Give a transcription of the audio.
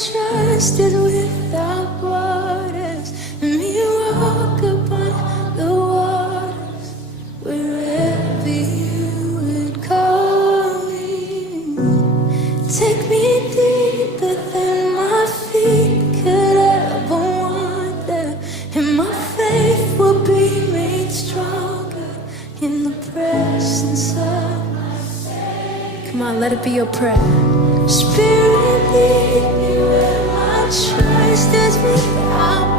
trust is without borders. Let me walk upon the waters wherever you would call me. Take me deeper than my feet could ever wander, and my faith will be made stronger in the presence of my Savior. Come on, let it be your prayer. Spirit, lead me where my trust is without